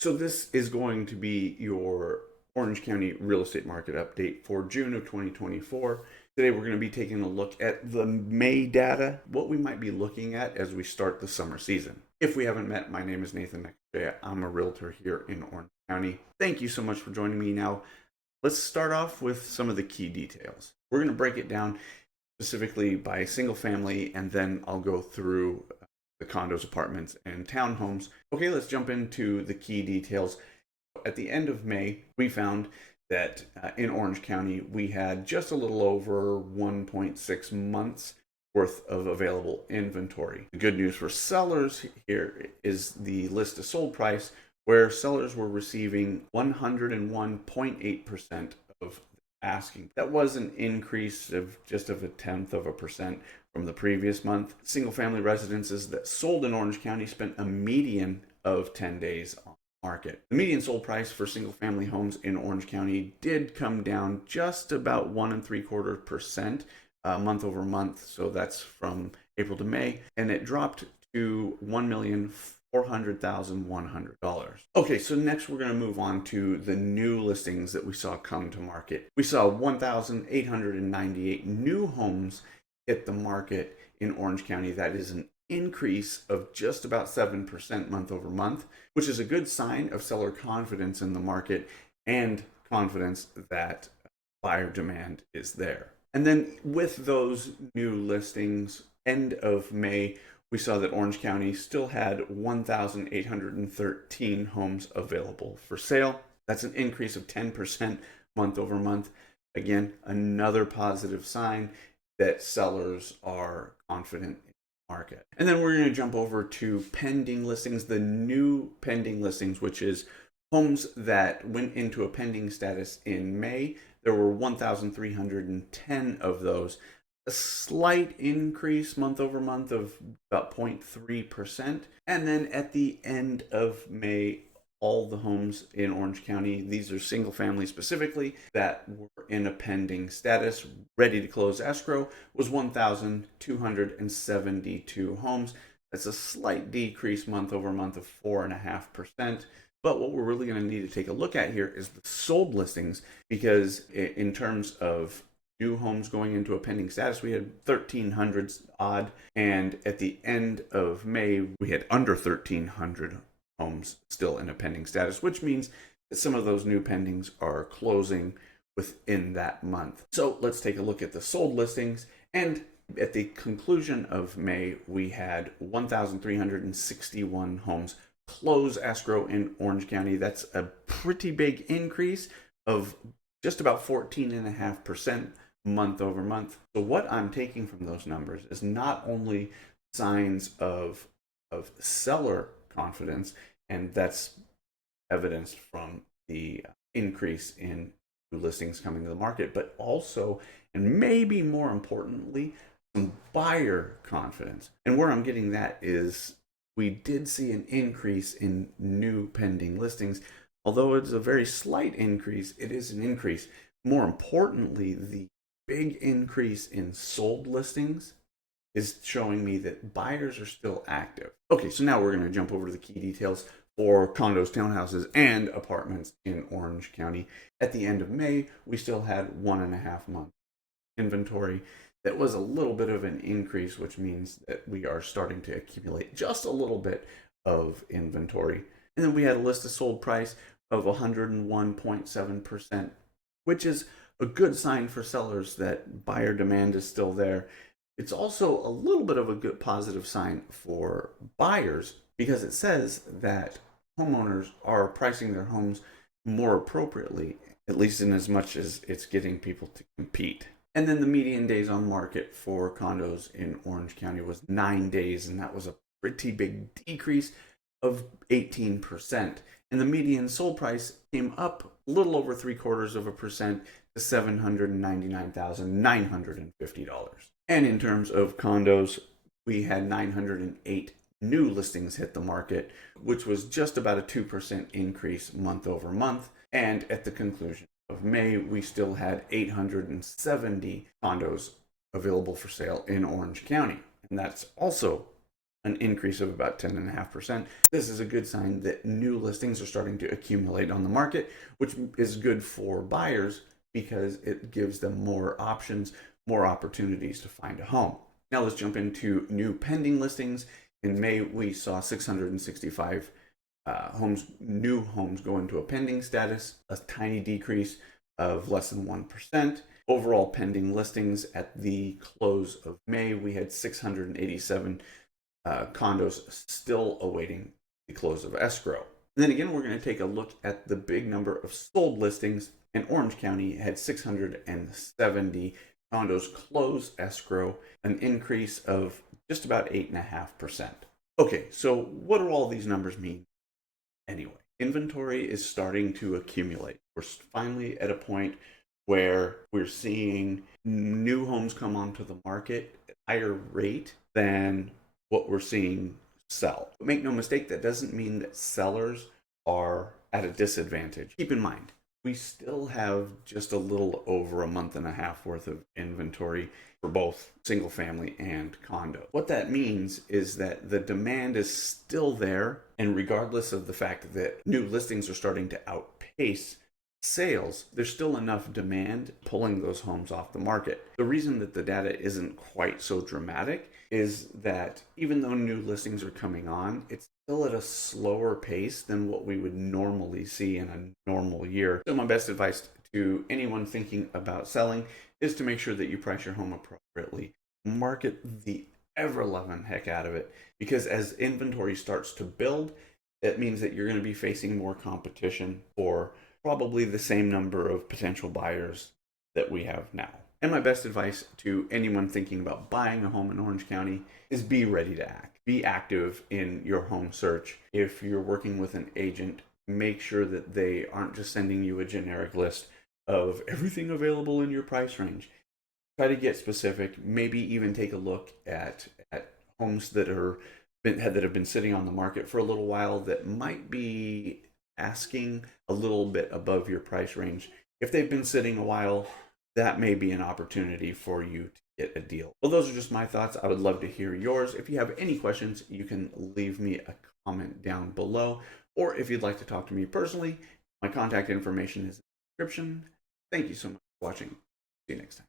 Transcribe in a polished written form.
So this is going to be your Orange County real estate market update for June of 2024. Today we're going to be taking a look at the May data, what we might be looking at as we start the summer season. If we haven't met, my name is Necochea. I'm a realtor here in Orange County. Thank you so much for joining me. Now, let's start off with some of the key details. We're going to break it down specifically by single family, and then I'll go through the condos, apartments, and townhomes. Okay, let's jump into the key details. At the end of May, we found that in Orange County, we had just a little over 1.6 months worth of available inventory. The good news for sellers here is the list of sold price, where sellers were receiving 101.8% of asking. That was an increase of just of 0.1% from the previous month. Single family residences that sold in Orange County spent a median of 10 days on the market. The median sold price for single family homes in Orange County did come down just about 1.75% month over month. So that's from April to May, and it dropped to $1,400,100. Okay, so next we're going to move on to the new listings that we saw come to market. We saw 1,898 new homes hit the market in Orange County. That is an increase of just about 7% month over month, which is a good sign of seller confidence in the market and confidence that buyer demand is there. And then with those new listings, end of May, we saw that Orange County still had 1,813 homes available for sale. That's an increase of 10% month over month. Again, another positive sign that sellers are confident in the market. And then we're going to jump over to pending listings, the new pending listings, which is homes that went into a pending status in May. There were 1,310 of those, a slight increase month over month of about 0.3%. And then at the end of May, all the homes in Orange County, these are single family specifically, that were in a pending status, ready to close escrow, was 1,272 homes. That's a slight decrease month over month of 4.5%. But what we're really going to need to take a look at here is the sold listings, because in terms of new homes going into a pending status, we had 1,300 odd, and at the end of May, we had under 1,300 homes still in a pending status, which means that some of those new pendings are closing within that month. So let's take a look at the sold listings. And at the conclusion of May, we had 1,361 homes close escrow in Orange County. That's a pretty big increase of just about 14.5% month over month. So what I'm taking from those numbers is not only signs of seller confidence, and that's evidenced from the increase in new listings coming to the market, but also, and maybe more importantly, some buyer confidence. And where I'm getting that is we did see an increase in new pending listings. Although it's a very slight increase, it is an increase. More importantly, the big increase in sold listings is showing me that buyers are still active. Okay, so now we're going to jump over to the key details for condos, townhouses, and apartments in Orange County. At the end of May, we still had 1.5 months inventory. That was a little bit of an increase, which means that we are starting to accumulate just a little bit of inventory. And then we had a list of sold price of 101.7%, which is a good sign for sellers that buyer demand is still there. It's also a little bit of a good positive sign for buyers, because it says that homeowners are pricing their homes more appropriately, at least in as much as it's getting people to compete. And then the median days on market for condos in Orange County was 9 days, and that was a pretty big decrease of 18%. And the median sold price came up a little over 0.75% to $799,950. And in terms of condos, we had 908 new listings hit the market, which was just about a 2% increase month over month. And at the conclusion of May, we still had 870 condos available for sale in Orange County. And that's also an increase of about 10.5%. This is a good sign that new listings are starting to accumulate on the market, which is good for buyers because it gives them more options, more opportunities to find a home. Now let's jump into new pending listings. In May, we saw 665 new homes go into a pending status, a tiny decrease of less than 1%. Overall pending listings at the close of May, we had 687 condos still awaiting the close of escrow. And then again, we're going to take a look at the big number of sold listings. And Orange County had 670 condos close escrow, an increase of just about 8.5%. Okay, so what do all these numbers mean anyway? Inventory is starting to accumulate. We're finally at a point where we're seeing new homes come onto the market at a higher rate than what we're seeing sell. But make no mistake, that doesn't mean that sellers are at a disadvantage. Keep in mind, we still have just a little over a month and a half worth of inventory for both single family and condo. What that means is that the demand is still there, and regardless of the fact that new listings are starting to outpace sales, there's still enough demand pulling those homes off the market. The reason that the data isn't quite so dramatic is that even though new listings are coming on, it's still at a slower pace than what we would normally see in a normal year. So my best advice to anyone thinking about selling is to make sure that you price your home appropriately. Market the ever-loving heck out of it, because as inventory starts to build, it means that you're going to be facing more competition for probably the same number of potential buyers that we have now. And my best advice to anyone thinking about buying a home in Orange County is be ready to act. Be active in your home search. If you're working with an agent, make sure that they aren't just sending you a generic list of everything available in your price range. Try to get specific, maybe even take a look at homes that have been sitting on the market for a little while that might be asking a little bit above your price range. If they've been sitting a while, that may be an opportunity for you to get a deal. Well, those are just my thoughts. I would love to hear yours. If you have any questions, you can leave me a comment down below. Or if you'd like to talk to me personally, my contact information is in the description. Thank you so much for watching. See you next time.